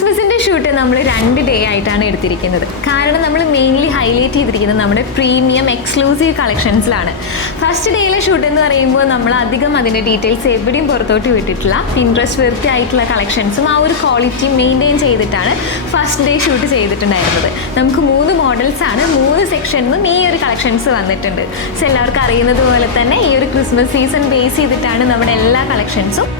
ക്രിസ്മസിൻ്റെ ഷൂട്ട് നമ്മൾ 2 ഡേ ആയിട്ടാണ് എടുത്തിരിക്കുന്നത്. കാരണം നമ്മൾ മെയിൻലി ഹൈലൈറ്റ് ചെയ്തിരിക്കുന്നത് നമ്മുടെ പ്രീമിയം എക്സ്ക്ലൂസീവ് കളക്ഷൻസിലാണ്. ഫസ്റ്റ് ഡേയിലെ ഷൂട്ട് എന്ന് പറയുമ്പോൾ നമ്മൾ അധികം അതിൻ്റെ ഡീറ്റെയിൽസ് എവിടെയും പുറത്തോട്ട് വിട്ടിട്ടില്ല. പിൻട്രസ്റ്റ് വെർത്തി ആയിട്ടുള്ള കളക്ഷൻസും ആ ഒരു ക്വാളിറ്റി മെയിൻറ്റെയിൻ ചെയ്തിട്ടാണ് ഫസ്റ്റ് ഡേ ഷൂട്ട് ചെയ്തിട്ടുണ്ടായിരുന്നത്. നമുക്ക് 3 മോഡൽസാണ് 3 സെക്ഷനിലും ഈ ഒരു കളക്ഷൻസ് വന്നിട്ടുണ്ട്. സോ എല്ലാവർക്കും അറിയുന്നത് പോലെ തന്നെ ഈ ഒരു ക്രിസ്മസ് സീസൺ ബേസ് ചെയ്തിട്ടാണ് നമ്മുടെ എല്ലാ കളക്ഷൻസും.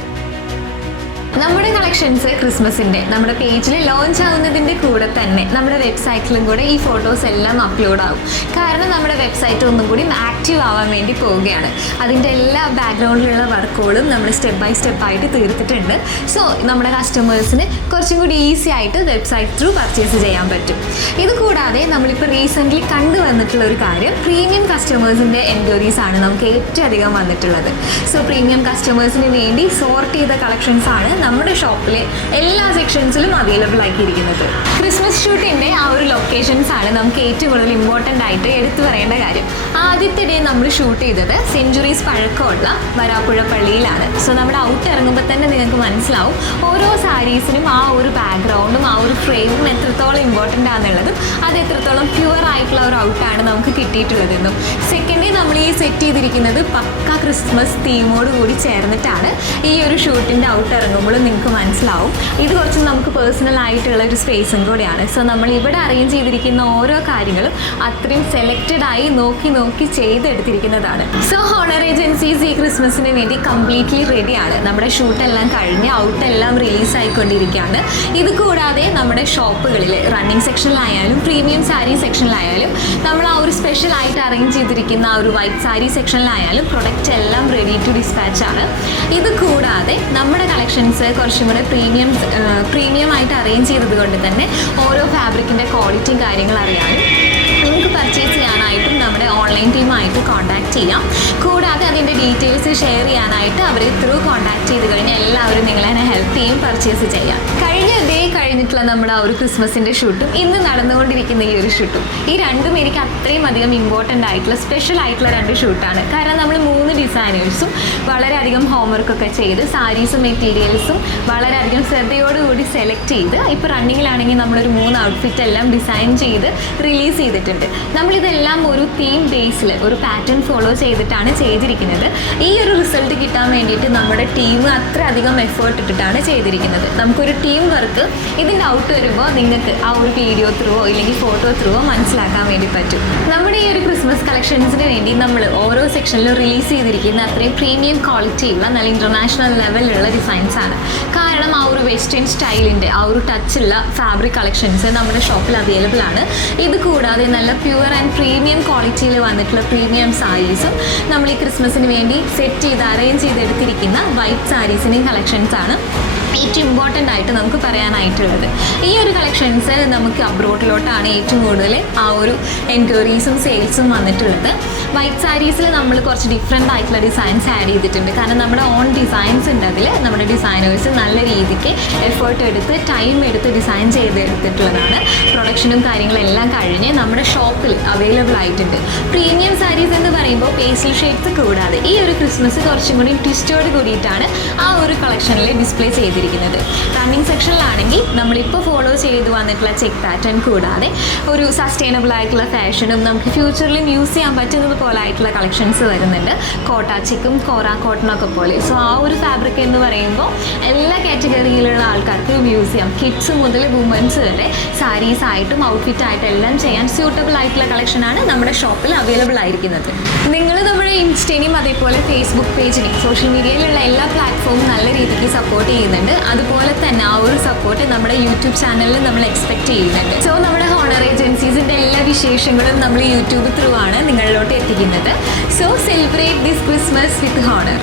നമ്മുടെ കളക്ഷൻസ് ക്രിസ്മസിൻ്റെ നമ്മുടെ പേജിൽ ലോഞ്ച് ആവുന്നതിൻ്റെ കൂടെ തന്നെ നമ്മുടെ വെബ്സൈറ്റിലും കൂടെ ഈ ഫോട്ടോസ് എല്ലാം അപ്ലോഡ് ആവും. കാരണം നമ്മുടെ വെബ്സൈറ്റ് ഒന്നും കൂടി ആക്റ്റീവ് ആവാൻ വേണ്ടി പോവുകയാണ്. അതിൻ്റെ എല്ലാ ബാക്ക്ഗ്രൗണ്ടിലുള്ള വർക്കുകളും നമ്മൾ സ്റ്റെപ്പ് ബൈ സ്റ്റെപ്പ് ആയിട്ട് തീർത്തിട്ടുണ്ട്. സോ നമ്മുടെ കസ്റ്റമേഴ്സിന് കുറച്ചും കൂടി ഈസി ആയിട്ട് വെബ്സൈറ്റ് ത്രൂ പർച്ചേസ് ചെയ്യാൻ പറ്റും. ഇത് കൂടാതെ നമ്മളിപ്പോൾ റീസെൻ്റ്ലി കണ്ടുവന്നിട്ടുള്ള ഒരു കാര്യം, പ്രീമിയം കസ്റ്റമേഴ്സിൻ്റെ എൻക്വയറീസ് ആണ് നമുക്ക് ഏറ്റവും അധികം വന്നിട്ടുള്ളത്. സോ പ്രീമിയം കസ്റ്റമേഴ്സിന് വേണ്ടി സോർട്ട് ചെയ്ത കളക്ഷൻസ് ആണ് നമ്മുടെ ഷോപ്പിലെ എല്ലാ സെക്ഷൻസിലും അവൈലബിൾ ആക്കിയിരിക്കുന്നത്. ക്രിസ്മസ് ഷൂട്ടിൻ്റെ ആ ഒരു ലൊക്കേഷൻസ് ആണ് നമുക്ക് ഏറ്റവും കൂടുതൽ ഇമ്പോർട്ടൻ്റ് ആയിട്ട് എടുത്തു പറയേണ്ട കാര്യം. ആദ്യത്തെ ഡേ നമ്മൾ ഷൂട്ട് ചെയ്തത് സെഞ്ച്വറീസ് പഴക്കമുള്ള വരാപ്പുഴ പള്ളിയിലാണ്. സോ നമ്മുടെ ഔട്ട് ഇറങ്ങുമ്പോൾ തന്നെ നിങ്ങൾക്ക് മനസ്സിലാവും ഓരോ സാരീസിനും ആ ഒരു ബാക്ക്ഗ്രൗണ്ടും ആ ഒരു ഫ്രെയിമും എത്രത്തോളം ഇമ്പോർട്ടൻ്റ് ആണെന്നുള്ളതും അത് എത്രത്തോളം പ്യുവർ ആയിട്ടുള്ള ഒരു ഔട്ടാണ് നമുക്ക് കിട്ടിയിട്ടുള്ളതെന്നും. സെക്കൻഡ് ഡേ നമ്മൾ ഈ സെറ്റ് ചെയ്തിരിക്കുന്നത് പക്ക ക്രിസ്മസ് തീമോട് കൂടി ചേർന്നിട്ടാണ്. ഈ ഒരു ഷൂട്ടിൻ്റെ ഔട്ട് ഇറങ്ങുമ്പോൾ നിങ്ങൾക്ക് മനസ്സിലാവും ഇത് കുറച്ച് നമുക്ക് പേഴ്സണൽ ആയിട്ടുള്ള ഒരു സ്പേസും കൂടെയാണ്. സോ നമ്മൾ ഇവിടെ അറേഞ്ച് ചെയ്തിരിക്കുന്ന ഓരോ കാര്യങ്ങളും അത്രയും സെലക്റ്റഡ് ആയി നോക്കി ചെയ്തെടുത്തിരിക്കുന്നതാണ്. സോ ഹോണർ ഏജൻസീസ് ഈ ക്രിസ്മസിന് വേണ്ടി കംപ്ലീറ്റ്ലി റെഡിയാണ്. നമ്മുടെ ഷൂട്ടെല്ലാം കഴിഞ്ഞ് ഔട്ടെല്ലാം റിലീസ് ആയിക്കൊണ്ടിരിക്കുകയാണ്. ഇത് കൂടാതെ നമ്മുടെ ഷോപ്പുകളിൽ റണ്ണിങ് സെക്ഷനിലായാലും പ്രീമിയം സാരി സെക്ഷനിലായാലും നമ്മൾ ആ ഒരു സ്പെഷ്യൽ ആയിട്ട് അറേഞ്ച് ചെയ്തിരിക്കുന്ന ആ ഒരു വൈറ്റ് സാരി സെക്ഷനിലായാലും പ്രൊഡക്റ്റ് എല്ലാം റെഡി ടു ഡിസ്പാച്ച് ആണ്. ഇത് കൂടാതെ നമ്മുടെ കളക്ഷൻസ് കുറച്ചും കൂടെ പ്രീമിയം ആയിട്ട് അറേഞ്ച് ചെയ്തത് കൊണ്ട് തന്നെ ഓരോ ഫാബ്രിക്കിൻ്റെ ക്വാളിറ്റിയും കാര്യങ്ങൾ അറിയാനും നിങ്ങൾക്ക് പർച്ചേസ് ചെയ്യാനായിട്ടും നമ്മുടെ ഓൺലൈൻ ടീമായിട്ട് കോൺടാക്ട് ചെയ്യാം. കൂടാതെ അതിൻ്റെ ഡീറ്റെയിൽസ് ഷെയർ ചെയ്യാനായിട്ട് അവർ ത്രൂ കോൺടാക്ട് ചെയ്ത് കഴിഞ്ഞാൽ എല്ലാവരും നിങ്ങളെ ഹെൽപ്പ് ചെയ്യും പർച്ചേസ് ചെയ്യാം. കഴിഞ്ഞ ഡേ കഴിഞ്ഞിട്ടുള്ള നമ്മുടെ ആ ഒരു ക്രിസ്മസിൻ്റെ ഷൂട്ടും ഇന്ന് നടന്നുകൊണ്ടിരിക്കുന്ന ഈ ഒരു ഷൂട്ടും ഈ രണ്ടും എനിക്ക് അത്രയും അധികം ഇമ്പോർട്ടൻ്റ് ആയിട്ടുള്ള സ്പെഷ്യൽ ആയിട്ടുള്ള 2 ഷൂട്ടാണ്. കാരണം നമ്മൾ 3 ഡിസൈനേഴ്സും വളരെയധികം ഹോംവർക്കൊക്കെ ചെയ്ത് സാരീസും മെറ്റീരിയൽസും വളരെയധികം ശ്രദ്ധയോടുകൂടി സെലക്ട് ചെയ്ത് ഇപ്പോൾ റണ്ണിങ്ങിലാണെങ്കിൽ നമ്മളൊരു 3 ഔട്ട്ഫിറ്റ് എല്ലാം ഡിസൈൻ ചെയ്ത് റിലീസ് ചെയ്തിട്ടുണ്ട്. നമ്മളിതെല്ലാം ഒരു തീം ബേസിൽ ഒരു പാറ്റേൺ ഫോളോ ചെയ്തിട്ടാണ് ചെയ്തിരിക്കുന്നത്. ഈ ഒരു റിസൾട്ട് കിട്ടാൻ വേണ്ടിയിട്ട് നമ്മുടെ ടീം അത്രയധികം എഫേർട്ട് ഇട്ടിട്ടാണ് ചെയ്തിരിക്കുന്നത്. നമുക്കൊരു ടീം വർക്ക് ഇതിൻ്റെ ഔട്ട് വരുമ്പോൾ നിങ്ങൾക്ക് ആ ഒരു വീഡിയോ ത്രൂവോ ഇല്ലെങ്കിൽ ഫോട്ടോ ത്രൂവോ മനസ്സിലാക്കാൻ വേണ്ടി പറ്റും. നമ്മുടെ ഈ ഒരു ക്രിസ്മസ് കളക്ഷൻസിന് വേണ്ടി നമ്മൾ ഓരോ സെക്ഷനിലും റിലീസ് ചെയ്തിരിക്കുന്ന അത്രയും പ്രീമിയം ക്വാളിറ്റിയുള്ള നല്ല ഇൻ്റർനാഷണൽ ലെവലിലുള്ള ഡിസൈൻസ് ആണ്. കാരണം ആ ഒരു വെസ്റ്റേൺ സ്റ്റൈലിൻ്റെ ആ ഒരു ടച്ചുള്ള ഫാബ്രിക് കളക്ഷൻസ് നമ്മുടെ ഷോപ്പിൽ അവൈലബിൾ ആണ്. ഇത് കൂടാതെ നല്ല പ്യുവർ ആൻഡ് പ്രീമിയം ക്വാളിറ്റിയിൽ വന്നിട്ടുള്ള പ്രീമിയം സാരീസും നമ്മൾ ഈ ക്രിസ്മസിന് വേണ്ടി സെറ്റ് ചെയ്ത് അറേഞ്ച് ചെയ്തെടുത്തിരിക്കുന്ന വൈറ്റ് സാരീസിൻ്റെയും കളക്ഷൻസ് ആണ് ഏറ്റവും ഇമ്പോർട്ടൻ്റ് ആയിട്ട് നമുക്ക് പറയാനായിട്ടുള്ളത്. ഈ ഒരു കളക്ഷൻസ് നമുക്ക് അബ്രോഡിലോട്ടാണ് ഏറ്റവും കൂടുതൽ ആ ഒരു എൻക്വയറീസും സെയിൽസും വന്നിട്ടുള്ളത്. വൈറ്റ് സാരീസിൽ നമ്മൾ കുറച്ച് ഡിഫറെൻ്റ് ആയിട്ടുള്ള ഡിസൈൻസ് ആഡ് ചെയ്തിട്ടുണ്ട്. കാരണം നമ്മുടെ ഓൺ ഡിസൈൻസ് ഉണ്ട്. അതിൽ നമ്മുടെ ഡിസൈനേഴ്സ് നല്ല രീതിക്ക് എഫേർട്ട് എടുത്ത് ടൈം എടുത്ത് ഡിസൈൻ ചെയ്തെടുത്തിട്ടുള്ളതാണ്. പ്രൊഡക്ഷനും കാര്യങ്ങളെല്ലാം കഴിഞ്ഞ് നമ്മുടെ ഷോപ്പിൽ അവൈലബിൾ ആയിട്ടുണ്ട്. പ്രീമിയം സാരീസ് എന്ന് പറയുമ്പോൾ പേസ്റ്റൽ ഷെയ്ഡ്സ് കൂടാതെ ഈ ഒരു ക്രിസ്മസ് കുറച്ചും കൂടി ട്വിസ്റ്റോട് കൂടിയിട്ടാണ് ആ ഒരു കളക്ഷനിൽ ഡിസ്പ്ലേ ചെയ്തിരിക്കുന്നത്. റണ്ണിങ് സെക്ഷനിലാണെങ്കിൽ നമ്മളിപ്പോൾ ഫോളോ ചെയ്ത് വന്നിട്ടുള്ള ചെക്ക് പാറ്റേൺ കൂടാതെ ഒരു സസ്റ്റൈനബിൾ ആയിട്ടുള്ള ഫാഷനും നമുക്ക് ഫ്യൂച്ചറിലും യൂസ് ചെയ്യാൻ പറ്റുന്നത് പോലെ ആയിട്ടുള്ള കളക്ഷൻസ് വരുന്നുണ്ട്. കോട്ട ചെക്കും കോറ കോട്ടണൊക്കെ പോലെ. സോ ആ ഒരു ഫാബ്രിക് എന്ന് പറയുമ്പോൾ എല്ലാ കാറ്റഗറിയിലുള്ള ആൾക്കാർക്കും യൂസ് ചെയ്യാം. കിഡ്സ് മുതൽ വുമൻസ് വരെ സാരീസ് ആയിട്ടും ഔട്ട്ഫിറ്റ് ആയിട്ടും എല്ലാം ചെയ്യാൻ സ്യൂട്ടബിൾ ആയിട്ടുള്ള കളക്ഷനാണ് നമ്മുടെ ഷോപ്പിൽ അവൈലബിൾ ആയിരിക്കുന്നത്. നിങ്ങൾ നമ്മുടെ ഇൻസ്റ്റയിലും അതേപോലെ ഫേസ്ബുക്ക് പേജിനും സോഷ്യൽ മീഡിയയിലുള്ള എല്ലാ പ്ലാറ്റ്ഫോമും നല്ല രീതിക്ക് സപ്പോർട്ട് ചെയ്യുന്നുണ്ട്. അതുപോലെ തന്നെ ആ ഒരു സപ്പോർട്ട് നമ്മുടെ യൂട്യൂബ് ചാനലിൽ നമ്മൾ എക്സ്പെക്ട് ചെയ്യുന്നുണ്ട്. സോ നമ്മുടെ ഹോണർ ഏജൻസീസിൻ്റെ എല്ലാ വിശേഷങ്ങളും നമ്മൾ യൂട്യൂബ് ത്രൂ ആണ് നിങ്ങളിലോട്ട് എത്തിക്കുന്നത്. So celebrate this Christmas with honour.